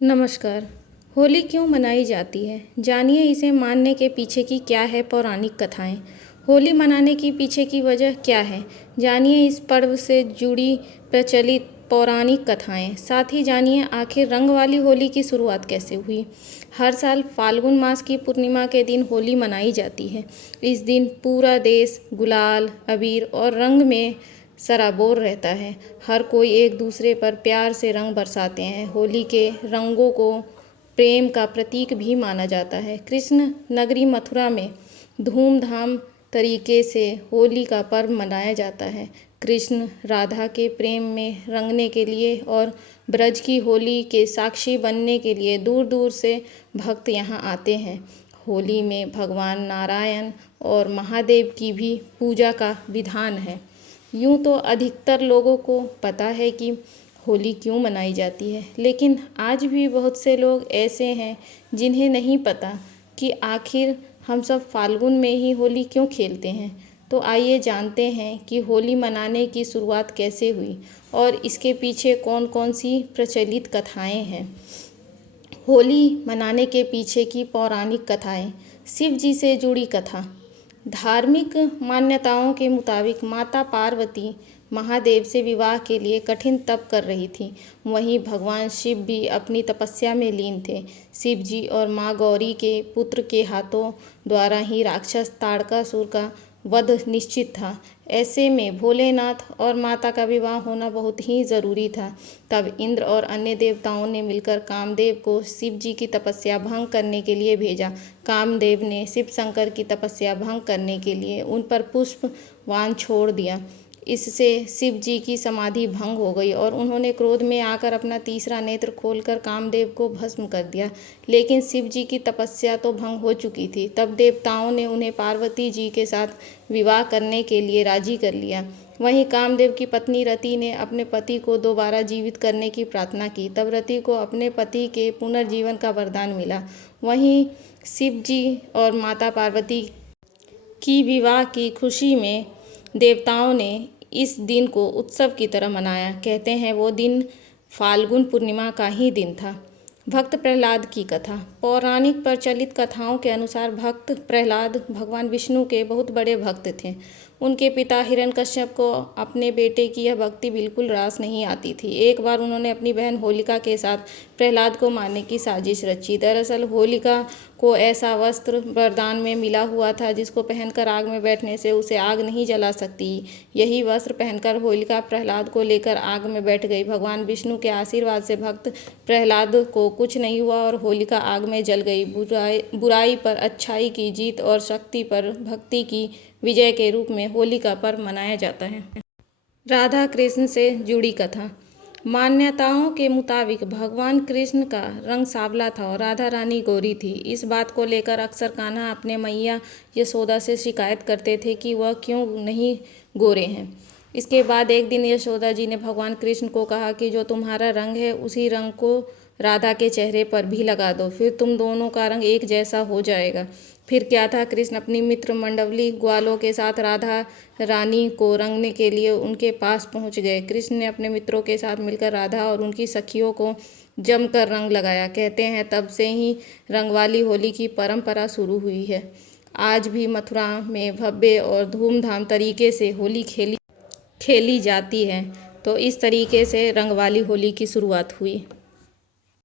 नमस्कार। होली क्यों मनाई जाती है? जानिए इसे मानने के पीछे की क्या है पौराणिक कथाएं। होली मनाने की पीछे की वजह क्या है? जानिए इस पर्व से जुड़ी प्रचलित पौराणिक कथाएं। साथ ही जानिए आखिर रंग वाली होली की शुरुआत कैसे हुई। हर साल फाल्गुन मास की पूर्णिमा के दिन होली मनाई जाती है। इस दिन पूरा देश गुलाल, अबीर और रंग में सराबोर रहता है। हर कोई एक दूसरे पर प्यार से रंग बरसाते हैं। होली के रंगों को प्रेम का प्रतीक भी माना जाता है। कृष्ण नगरी मथुरा में धूमधाम तरीके से होली का पर्व मनाया जाता है। कृष्ण राधा के प्रेम में रंगने के लिए और ब्रज की होली के साक्षी बनने के लिए दूर दूर से भक्त यहाँ आते हैं। होली में भगवान नारायण और महादेव की भी पूजा का विधान है। यूँ तो अधिकतर लोगों को पता है कि होली क्यों मनाई जाती है, लेकिन आज भी बहुत से लोग ऐसे हैं जिन्हें नहीं पता कि आखिर हम सब फाल्गुन में ही होली क्यों खेलते हैं। तो आइए जानते हैं कि होली मनाने की शुरुआत कैसे हुई और इसके पीछे कौन कौन सी प्रचलित कथाएं हैं। होली मनाने के पीछे की पौराणिक कथाएं। शिव जी से जुड़ी कथा। धार्मिक मान्यताओं के मुताबिक माता पार्वती महादेव से विवाह के लिए कठिन तप कर रही थी। वहीं भगवान शिव भी अपनी तपस्या में लीन थे। शिव जी और माँ गौरी के पुत्र के हाथों द्वारा ही राक्षस ताड़कासुर का वध निश्चित था। ऐसे में भोलेनाथ और माता का विवाह होना बहुत ही ज़रूरी था। तब इंद्र और अन्य देवताओं ने मिलकर कामदेव को शिव जी की तपस्या भंग करने के लिए भेजा। कामदेव ने शिव शंकर की तपस्या भंग करने के लिए उन पर पुष्प बाण छोड़ दिया। इससे शिव जी की समाधि भंग हो गई और उन्होंने क्रोध में आकर अपना तीसरा नेत्र खोलकर कामदेव को भस्म कर दिया। लेकिन शिव जी की तपस्या तो भंग हो चुकी थी। तब देवताओं ने उन्हें पार्वती जी के साथ विवाह करने के लिए राजी कर लिया। वहीं कामदेव की पत्नी रति ने अपने पति को दोबारा जीवित करने की प्रार्थना की। तब रति को अपने पति के पुनर्जीवन का वरदान मिला। वहीं शिव जी और माता पार्वती की विवाह की खुशी में देवताओं ने इस दिन को उत्सव की तरह मनाया। कहते हैं वो दिन फाल्गुन पूर्णिमा का ही दिन था। भक्त प्रहलाद की कथा। पौराणिक प्रचलित कथाओं के अनुसार भक्त प्रहलाद भगवान विष्णु के बहुत बड़े भक्त थे। उनके पिता हिरण्यकश्यप को अपने बेटे की यह भक्ति बिल्कुल रास नहीं आती थी। एक बार उन्होंने अपनी बहन होलिका के साथ प्रहलाद को मारने की साजिश रची। दरअसल होलिका को ऐसा वस्त्र वरदान में मिला हुआ था जिसको पहनकर आग में बैठने से उसे आग नहीं जला सकती। यही वस्त्र पहनकर होलिका प्रहलाद को लेकर आग में बैठ गई। भगवान विष्णु के आशीर्वाद से भक्त प्रहलाद को कुछ नहीं हुआ और होलिका आग में जल गई। बुराई पर अच्छाई की जीत और शक्ति पर भक्ति की विजय के रूप में होली का पर्व मनाया जाता है। राधा कृष्ण से जुड़ी कथा। मान्यताओं के मुताबिक भगवान कृष्ण का रंग सांवला था और राधा रानी गोरी थी। इस बात को लेकर अक्सर कान्हा अपने मैया यशोदा से शिकायत करते थे कि वह क्यों नहीं गोरे हैं। इसके बाद एक दिन यशोदा जी ने भगवान कृष्ण को कहा कि जो तुम्हारा रंग है उसी रंग को राधा के चेहरे पर भी लगा दो, फिर तुम दोनों का रंग एक जैसा हो जाएगा। फिर क्या था, कृष्ण अपनी मित्र मंडवली ग्वालों के साथ राधा रानी को रंगने के लिए उनके पास पहुंच गए। कृष्ण ने अपने मित्रों के साथ मिलकर राधा और उनकी सखियों को जमकर रंग लगाया। कहते हैं तब से ही रंगवाली होली की परंपरा शुरू हुई है। आज भी मथुरा में भव्य और धूमधाम तरीके से होली खेली जाती है। तो इस तरीके से रंगवाली होली की शुरुआत हुई।